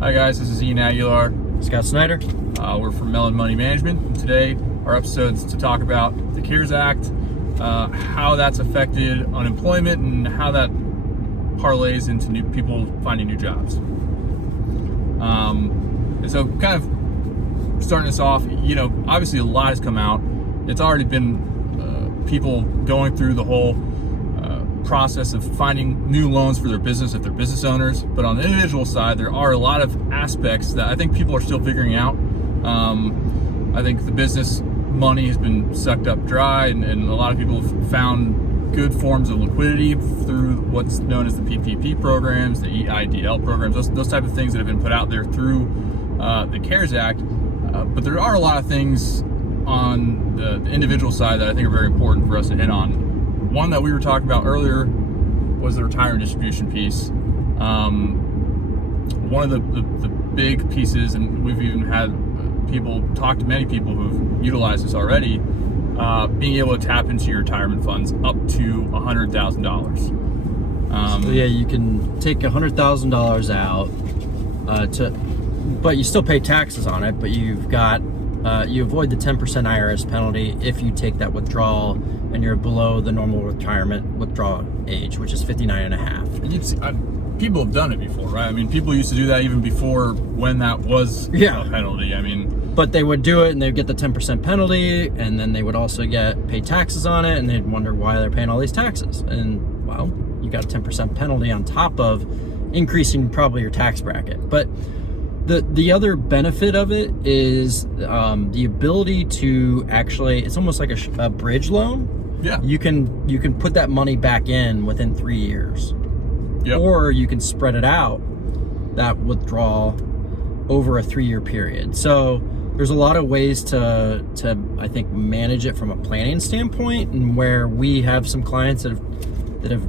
Hi guys, this is Ian Aguilar. Scott Snyder. We're from Mellon Money Management, and today our episode's to talk about the CARES Act, how that's affected unemployment, and how that parlays into new people finding new jobs. And so kind of starting us off, obviously a lot has come out. It's already been people going through the whole process of finding new loans for their business if they're business owners. But on the individual side, there are a lot of aspects that I think people are still figuring out. I think the business money has been sucked up dry, and a lot of people have found good forms of liquidity through what's known as the PPP programs, the EIDL programs, those type of things that have been put out there through the CARES Act. But there are a lot of things on the individual side that I think are very important for us to hit on. One that we were talking about earlier was the retirement distribution piece. One of the big pieces, and we've even had people talk to many people who've utilized this already, being able to tap into your retirement funds up to $100,000. So you can take $100,000 out but you still pay taxes on it, but you've got you avoid the 10% IRS penalty if you take that withdrawal and you're below the normal retirement withdrawal age, which is 59 and a half. People have done it before, right? I mean, people used to do that even before when that was a penalty. But they would do it and they'd get the 10% penalty, and then they would also pay taxes on it, and they'd wonder why they're paying all these taxes. And well, you got a 10% penalty on top of increasing probably your tax bracket. But the other benefit of it is the ability to actually, it's almost like a bridge loan. Yeah. You can put that money back in within 3 years. Yep. Or you can spread it out, that withdrawal, over a 3-year period. So there's a lot of ways to I think manage it from a planning standpoint, and where we have some clients that have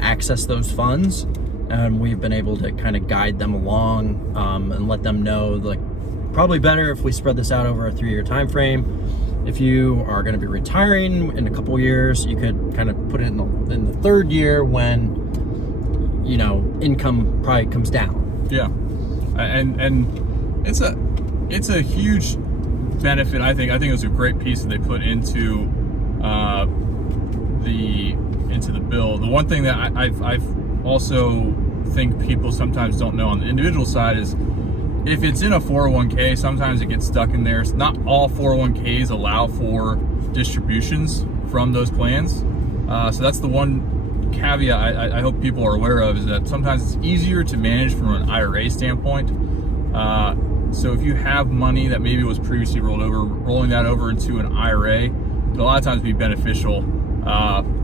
accessed those funds, and we've been able to kind of guide them along and let them know, like, probably better if we spread this out over a 3-year time frame. If you are going to be retiring in a couple years, you could kind of put it in the third year when income probably comes down. Yeah, and it's a huge benefit. I think it was a great piece that they put into the bill. The one thing that I've also think people sometimes don't know on the individual side is, if it's in a 401k, sometimes it gets stuck in there. Not all 401ks allow for distributions from those plans. So that's the one caveat I hope people are aware of, is that sometimes it's easier to manage from an IRA standpoint. So if you have money that maybe was previously rolling that over into an IRA, it'll a lot of times be beneficial,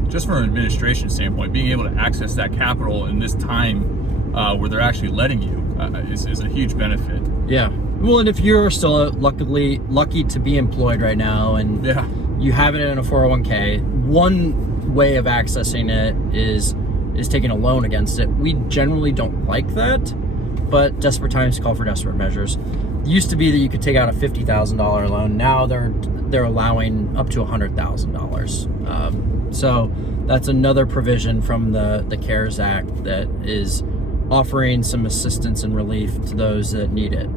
just from an administration standpoint. Being able to access that capital in this time where they're actually letting you is a huge benefit. Yeah. Well, and if you're still lucky to be employed right now, and you have it in a 401k, one way of accessing it is taking a loan against it. We generally don't like that, but desperate times call for desperate measures. It used to be that you could take out a $50,000 loan. Now they're allowing up to $100,000. So that's another provision from the CARES Act that is offering some assistance and relief to those that need it.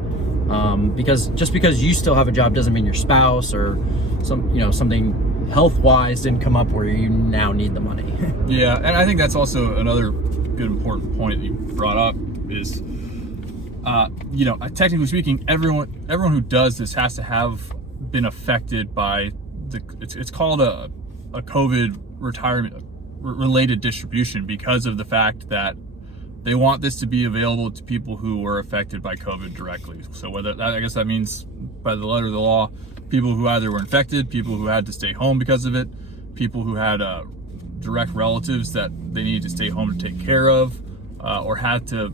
Because just because you still have a job doesn't mean your spouse or something health-wise didn't come up where you now need the money. Yeah, and I think that's also another good important point that you brought up is, technically speaking, everyone who does this has to have been affected by it's called a COVID retirement related distribution, because of the fact that they want this to be available to people who were affected by COVID directly. So I guess that means, by the letter of the law, people who either were infected, people who had to stay home because of it, people who had direct relatives that they needed to stay home to take care of, or had to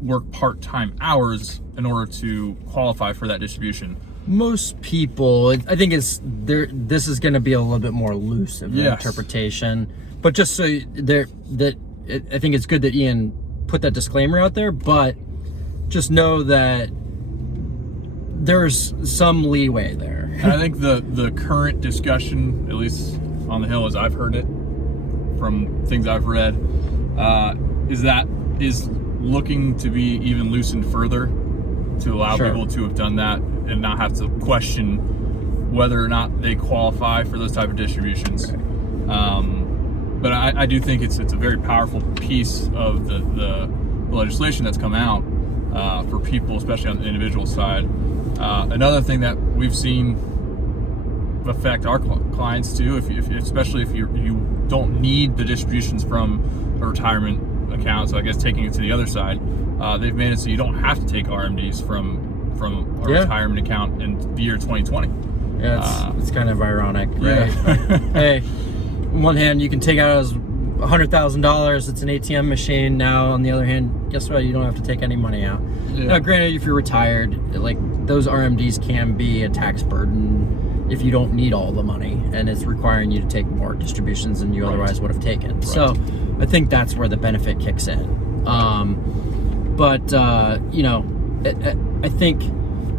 work part-time hours in order to qualify for that distribution. Most people, I think this is going to be a little bit more loose of an interpretation, but just so I think it's good that Ian put that disclaimer out there, but just know that there's some leeway there. I think the current discussion, at least on the Hill as I've heard it from things I've read, is looking to be even loosened further. to allow Sure. people to have done that and not have to question whether or not they qualify for those type of distributions. But I do think it's a very powerful piece of the legislation that's come out for people, especially on the individual side. Another thing that we've seen affect our clients too, especially if you don't need the distributions from a retirement account. So I guess taking it to the other side, they've made it so you don't have to take RMDs from a retirement account in the year 2020. Yeah, it's kind of ironic, right? Yeah. Hey, on one hand, you can take out as $100,000. It's an ATM machine. Now, on the other hand, guess what? You don't have to take any money out. Yeah. Now, granted, if you're retired, like those RMDs can be a tax burden if you don't need all the money, and it's requiring you to take more distributions than you otherwise would have taken. Right. So, I think that's where the benefit kicks in. I think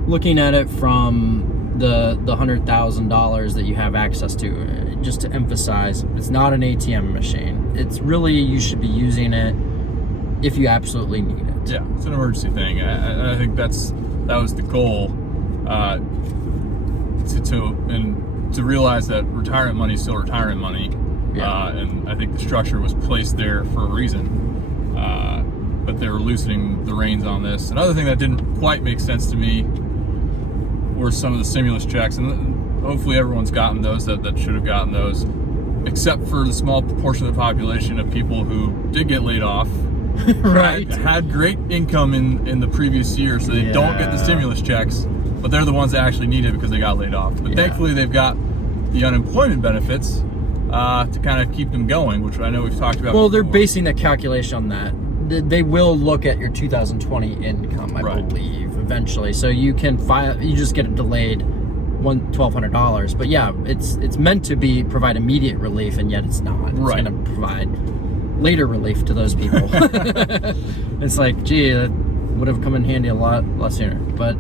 looking at it from the $100,000 that you have access to, just to emphasize, it's not an ATM machine. It's really, you should be using it if you absolutely need it. Yeah, it's an emergency thing. I think that was the goal, to realize that retirement money is still retirement money. Yeah. And I think the structure was placed there for a reason. But they were loosening the reins on this. Another thing that didn't quite make sense to me were some of the stimulus checks, and hopefully everyone's gotten those that should have gotten those, except for the small proportion of the population of people who did get laid off, Right. had great income in the previous year, so they don't get the stimulus checks, but they're the ones that actually need it because they got laid off. But thankfully they've got the unemployment benefits to kind of keep them going, which I know we've talked about. Well, before. they're basing the calculation on that. They will look at your 2020 income, I Right. believe, eventually. So you can file. You just get it delayed, $1,200. But yeah, it's meant to provide immediate relief, and yet it's not. It's Right. going to provide later relief to those people. It's like, gee, that would have come in handy a lot sooner. But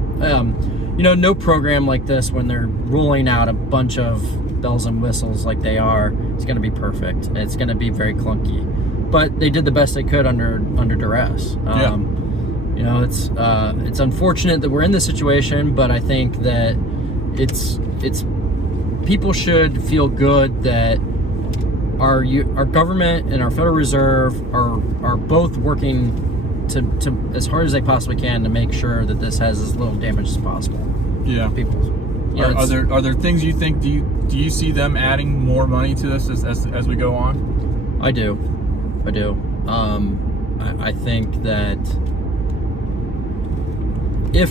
no program like this, when they're rolling out a bunch of bells and whistles like they are, it's going to be perfect. It's going to be very clunky. But they did the best they could under duress. It's unfortunate that we're in this situation, but I think that it's people should feel good that our government and our Federal Reserve are both working to as hard as they possibly can to make sure that this has as little damage as possible. Yeah. People. Are there things you think? Do you see them adding more money to this as we go on? I do. I think that if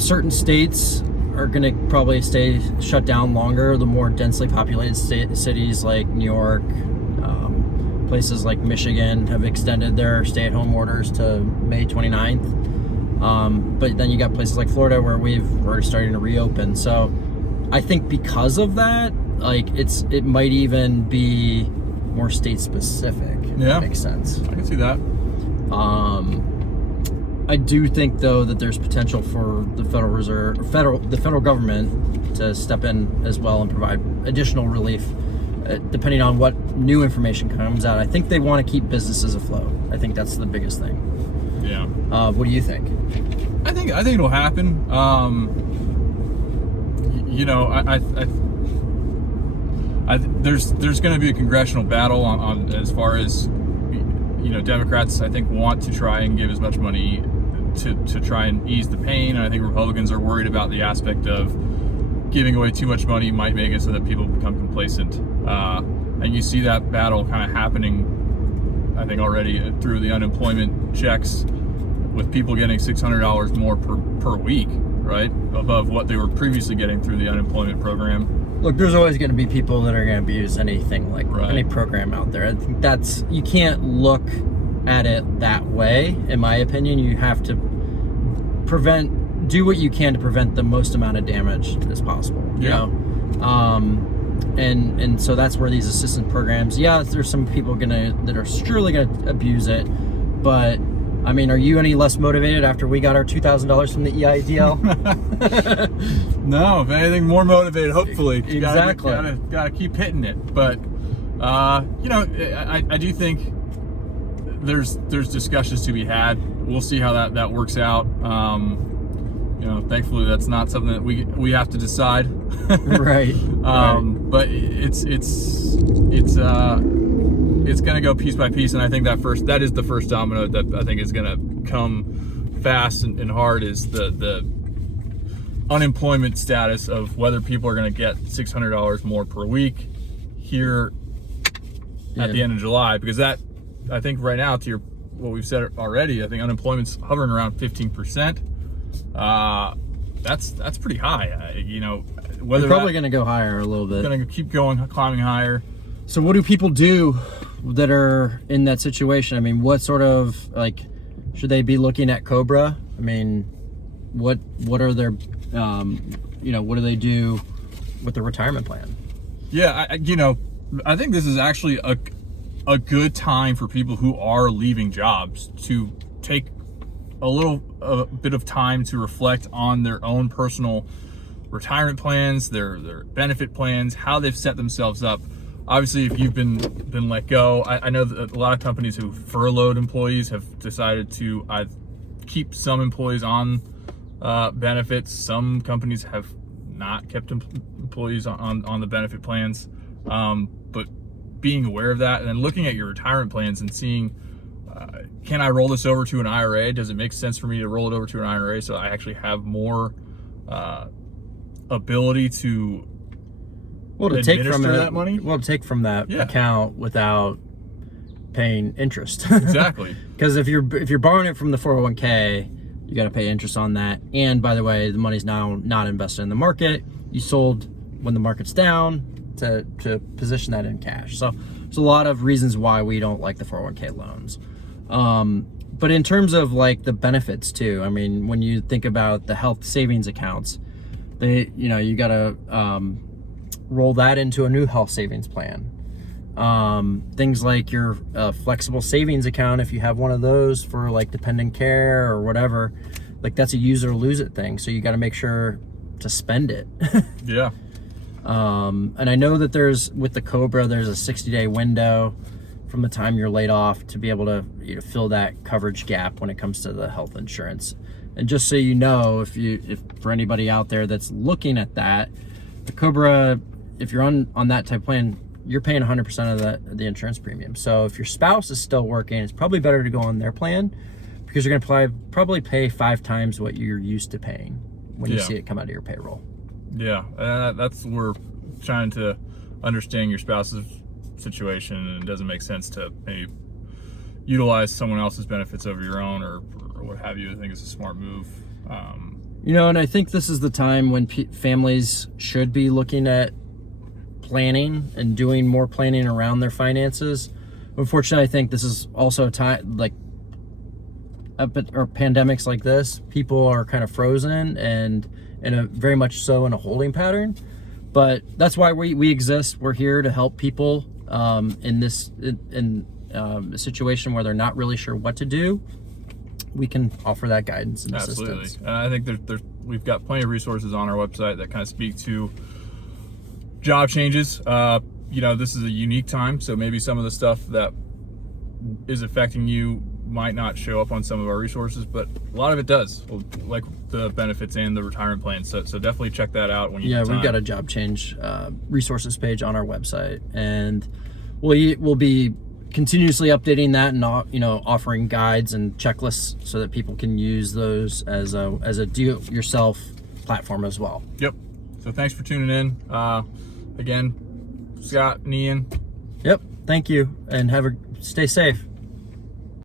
certain states are going to probably stay shut down longer, the more densely populated cities like New York, places like Michigan have extended their stay-at-home orders to May 29th. But then you got places like Florida where we're starting to reopen. So I think because of that, it might even be more state specific. If that makes sense. I can see that. I do think though that there's potential for the Federal Reserve, the federal government to step in as well and provide additional relief, depending on what new information comes out. I think they want to keep businesses afloat. I think that's the biggest thing. Yeah. What do you think? I think it'll happen. There's going to be a congressional battle on as far as Democrats I think want to try and give as much money to try and ease the pain, and I think Republicans are worried about the aspect of giving away too much money might make it so that people become complacent, and you see that battle kind of happening I think already through the unemployment checks, with people getting $600 more per week, right, above what they were previously getting through the unemployment program. Look, there's always going to be people that are going to abuse anything like any program out there. I think you can't look at it that way, in my opinion. You have to do what you can to prevent the most amount of damage as possible. You know? And so that's where these assistance programs, there's some people that are surely gonna abuse it, but I mean, are you any less motivated after we got our $2,000 from the EIDL? No, if anything, more motivated, hopefully. Exactly. Gotta keep hitting it. But, I do think there's discussions to be had. We'll see how that works out. Thankfully that's not something that we have to decide. Right. But it's going to go piece by piece, and I think that is the first domino that I think is going to come fast and hard, is the unemployment status of whether people are going to get $600 more per week here at the end of July, because that, I think right now, to what we've said already, I think unemployment's hovering around 15%. That's pretty high. Whether they're probably going to go higher a little bit. Going to keep climbing higher. So what do people do that are in that situation? I mean, what sort of, should they be looking at COBRA? I mean, what are their, what do they do with the retirement plan? Yeah, I think this is actually a good time for people who are leaving jobs to take a bit of time to reflect on their own personal retirement plans, their benefit plans, how they've set themselves up. Obviously, if you've been let go, I know that a lot of companies who furloughed employees have decided to keep some employees on benefits. Some companies have not kept employees on the benefit plans. But being aware of that, and then looking at your retirement plans and seeing, can I roll this over to an IRA? Does it make sense for me to roll it over to an IRA so I actually have more ability to take from that money? Take from that account without paying interest. Exactly. Because if you're borrowing it from the 401k, you got to pay interest on that. And by the way, the money's now not invested in the market. You sold when the market's down to position that in cash. So there's a lot of reasons why we don't like the 401k loans. But in terms of the benefits too, I mean, when you think about the health savings accounts, you got to roll that into a new health savings plan. Things like your flexible savings account, if you have one of those for dependent care or whatever, that's a use or lose it thing. So you got to make sure to spend it. Yeah. And I know that with the COBRA, there's a 60-day window from the time you're laid off to be able to fill that coverage gap when it comes to the health insurance. And just so you know, if for anybody out there that's looking at that, the COBRA, if you're on that type plan, you're paying 100% of the insurance premium. So if your spouse is still working, it's probably better to go on their plan, because you're going to probably pay 5 times what you're used to paying when you see it come out of your payroll. Yeah, that's we're trying to understand your spouse's situation, and it doesn't make sense to maybe utilize someone else's benefits over your own or what have you. I think it's a smart move. And I think this is the time when families should be looking at planning and doing more planning around their finances. Unfortunately, I think this is also a time or pandemics like this, people are kind of frozen and very much so in a holding pattern. But that's why we exist. We're here to help people in a situation where they're not really sure what to do. We can offer that guidance and assistance. And I think we've got plenty of resources on our website that kind of speak to job changes. This is a unique time, so maybe some of the stuff that is affecting you might not show up on some of our resources, but a lot of it does, like the benefits and the retirement plans. So definitely check that out when you get time. We've got a job change resources page on our website, and we'll be continuously updating that and offering guides and checklists so that people can use those as a do-it-yourself platform as well. Yep. So thanks for tuning in. Again, Scott and Ian. Yep. Thank you, and stay safe.